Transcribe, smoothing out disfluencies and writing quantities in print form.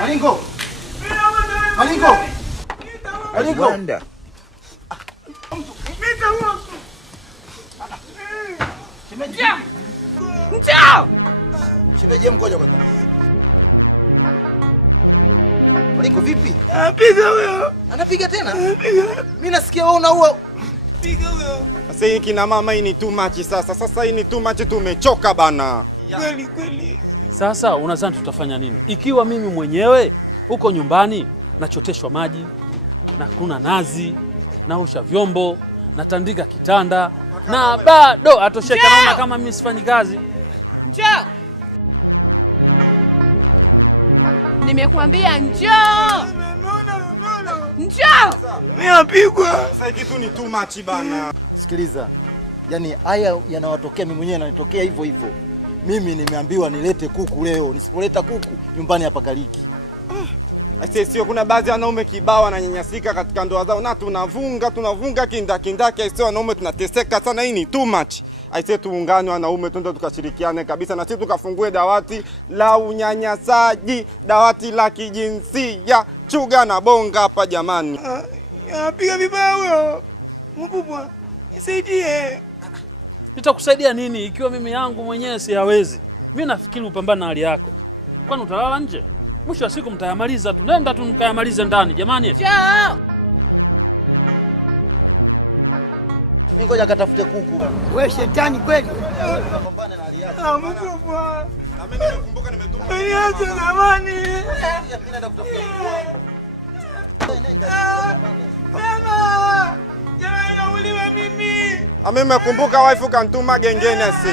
Malingo. Malingo. Malingo. Njoo! Shemeji, mkoja kwanza. Malingo vipi? Anapiga huyo. Anapiga tena? Anapiga. Mimi nasikia wewe unaua. Piga huyo. Sasa hii kina mama hii ni too much sasa. Sasa hii ni too much, tumechoka bana. Kweli. Sasa unadhani tutafanya nini? Ikiwa mimi mwenyewe huko nyumbani nachoteshwa maji, na kuna nazi, naosha vyombo, natandika kitanda, na bado atosheka, naona kama mimi sifanyi kazi. Njoo! Nimekuambia njoo! Njoo! Mimi napigwa. Sasa hii kitu ni too much bana. Sikiliza. Yaani haya yanawatokea mimi mwenyewe yananitokea hivyo hivyo. Mimi nimeambiwa nilete kuku leo. Nisipoleta kuku nyumbani hapa kaliki. Sio, kuna baadhi ya wanaume kibao wananyanyasika katika ndoa zao na tunavunga kindaki. Sio wanaume tunateseka sana, hii ni too much. Aisee, tuungane wanaume tuende tukashirikiane kabisa na sisi tukafungue dawati la unyanyasaji, dawati la kijinsia Chuga na Bonga hapa jamani. Anapiga vibaya huyo. Mkubwa, nisaidie. Nitakusaidia nini ikiwa mimi yangu mwenyewe siyawezi? Mimi nafikiri upambane na hali yako. Kwani utalala nje? Mwisho wa siku mtayamaliza tu. Nenda tu mkayamalize ndani jamani. Njoo! Mimi ngoja katafute kuku. Wewe shetani kweli. Pambane na hali yako. Mkubwa. Na mimi nimekumbuka nimetuma. Niache zamani. Mimi naenda kutafuta kuku wangu. Mama! Jamani, nauliwa mimi. Mimi nimekumbuka wife kantuma gengene si.